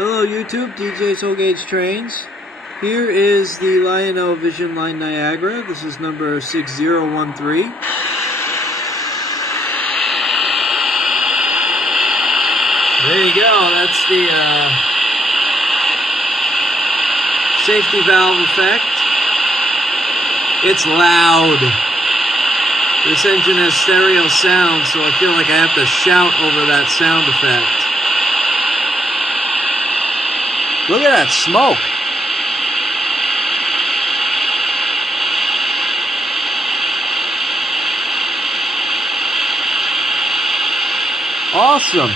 Hello YouTube, DJ Soul Gauge Trains. Here is the Lionel Vision Line Niagara. This is number 6013. There you go, that's the safety valve effect. It's loud. This engine has stereo sound, so I feel like I have to shout over that sound effect. Look at that smoke. Awesome.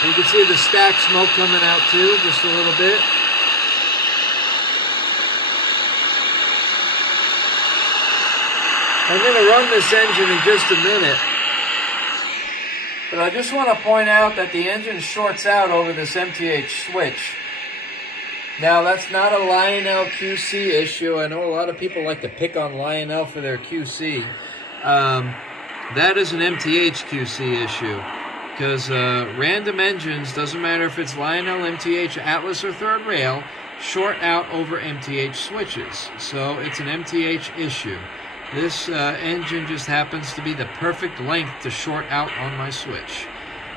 You can see the stack smoke coming out too, just a little bit. I'm going to run this engine in just a minute. But I just want to point out that the engine shorts out over this MTH switch. Now, that's not a Lionel QC issue. I know a lot of people like to pick on Lionel for their QC. That is an MTH QC issue. Because random engines, doesn't matter if it's Lionel, MTH, Atlas, or Third Rail, short out over MTH switches. So it's an MTH issue. This engine just happens to be the perfect length to short out on my switch.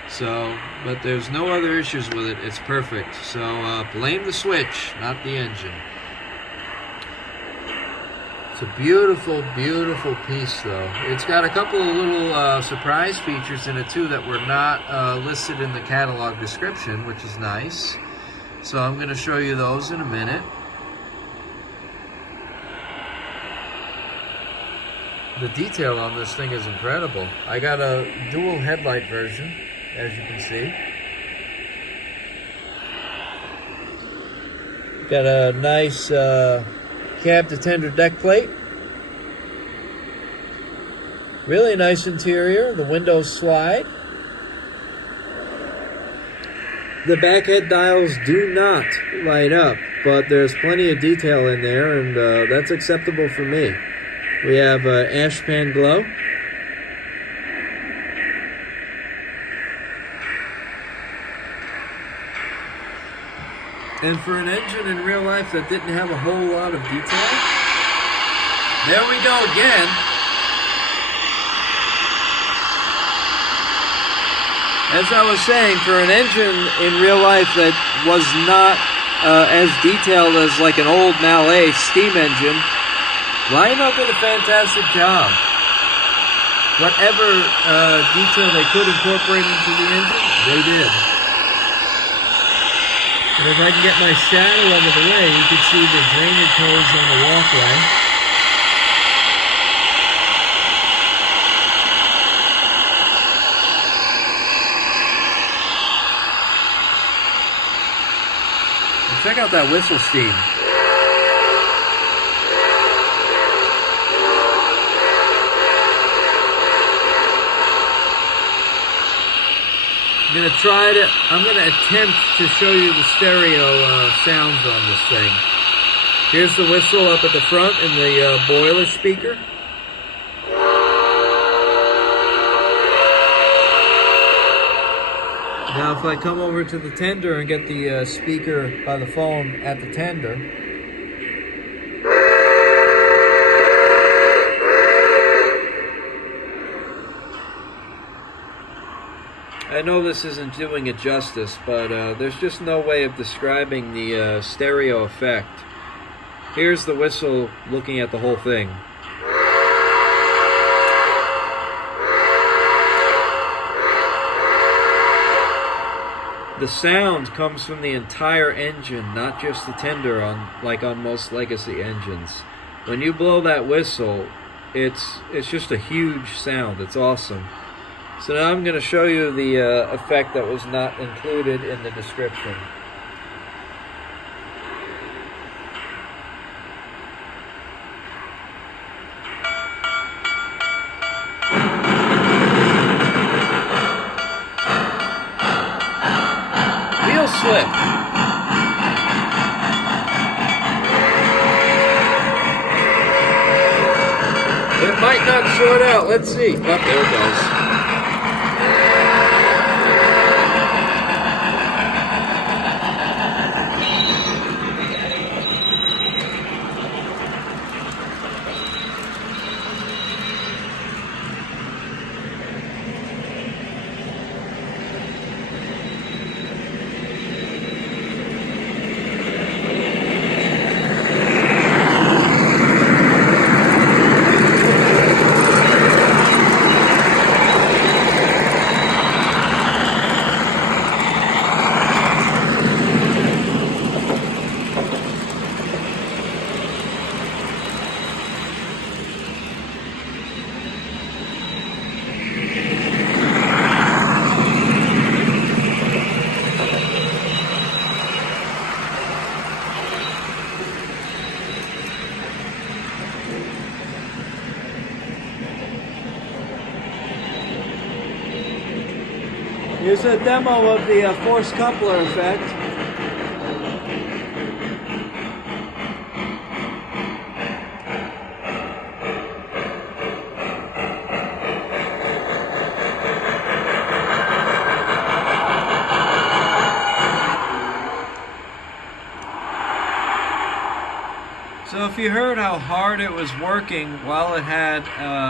So, but there's no other issues with it. It's perfect. So blame the switch, not the engine. It's a beautiful, beautiful piece though. It's got a couple of little surprise features in it too that were not listed in the catalog description, which is nice. So I'm going to show you those in a minute. The detail on this thing is incredible. I got a dual headlight version, as you can see. Got a nice cab to tender deck plate. Really nice interior. The windows slide. The back head dials do not light up, but there's plenty of detail in there, and that's acceptable for me. We have ash pan glow. And for an engine in real life that didn't have a whole lot of detail, there we go again. As I was saying, for an engine in real life that was not as detailed as like an old Malay steam engine, Lionel did a fantastic job. Whatever detail they could incorporate into the engine, they did. And if I can get my shadow out of the way, you can see the drainage hose on the walkway. And check out that whistle steam. I'm going to attempt to show you the stereo sounds on this thing. Here's the whistle up at the front in the boiler speaker. Now if I come over to the tender and get the speaker by the phone at the tender, I know this isn't doing it justice, but there's just no way of describing the stereo effect. Here's the whistle looking at the whole thing. The sound comes from the entire engine, not just the tender, like on most legacy engines. When you blow that whistle, it's just a huge sound. It's awesome. So now I'm going to show you the effect that was not included in the description. Wheel slip. It might not short out. Let's see. Oh, there it goes. Here's a demo of the forced coupler effect. So if you heard how hard it was working while it had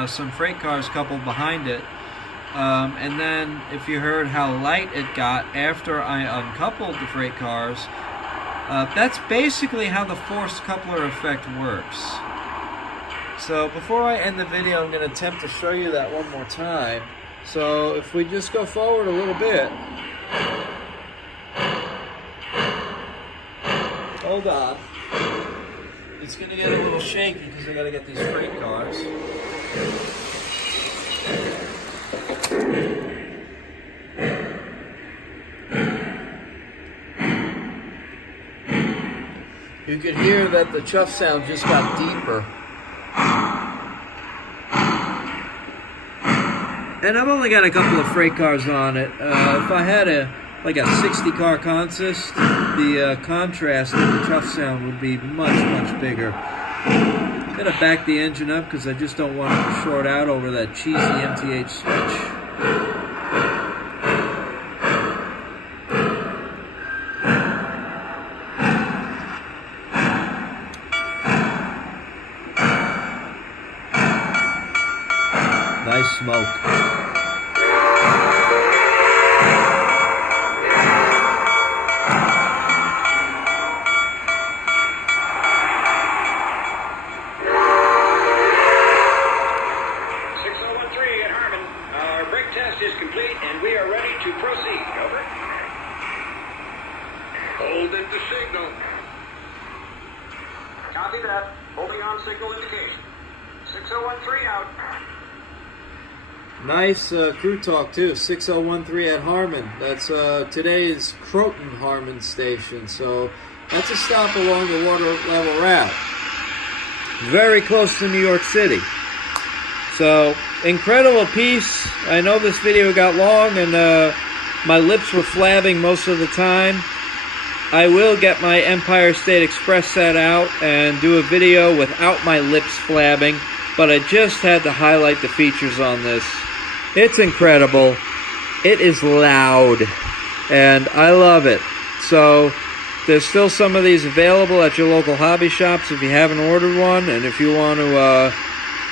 some freight cars coupled behind it, and then if you heard how light it got after I uncoupled the freight cars, that's basically how the forced coupler effect works. So before I end the video, I'm going to attempt to show you that one more time. So if we just go forward a little bit. Hold on. It's going to get a little shaky because I got to get these freight cars. You could hear that the chuff sound just got deeper. And I've only got a couple of freight cars on it. If I had like a 60 car consist, the contrast in the chuff sound would be much, much bigger. I'm going to back the engine up because I just don't want it to short out over that cheesy MTH switch. Nice smoke. Is complete and we are ready to proceed. Over. Hold it to signal. Copy that. Holding on signal indication. 6013 out. Nice crew talk too. 6013 at Harmon. That's today's Croton Harmon station. So that's a stop along the water level route. Very close to New York City. So, incredible piece. I know this video got long and my lips were flabbing most of the time. I will get my Empire State Express set out and do a video without my lips flabbing, but I just had to highlight the features on this. It's incredible. It is loud, and I love it. So, there's still some of these available at your local hobby shops if you haven't ordered one, and if you want to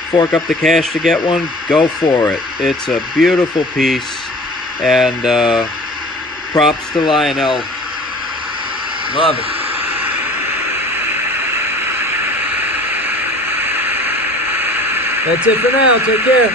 fork up the cash to get one, go for it. It's a beautiful piece, and props to Lionel. Love it. That's it for now. Take care.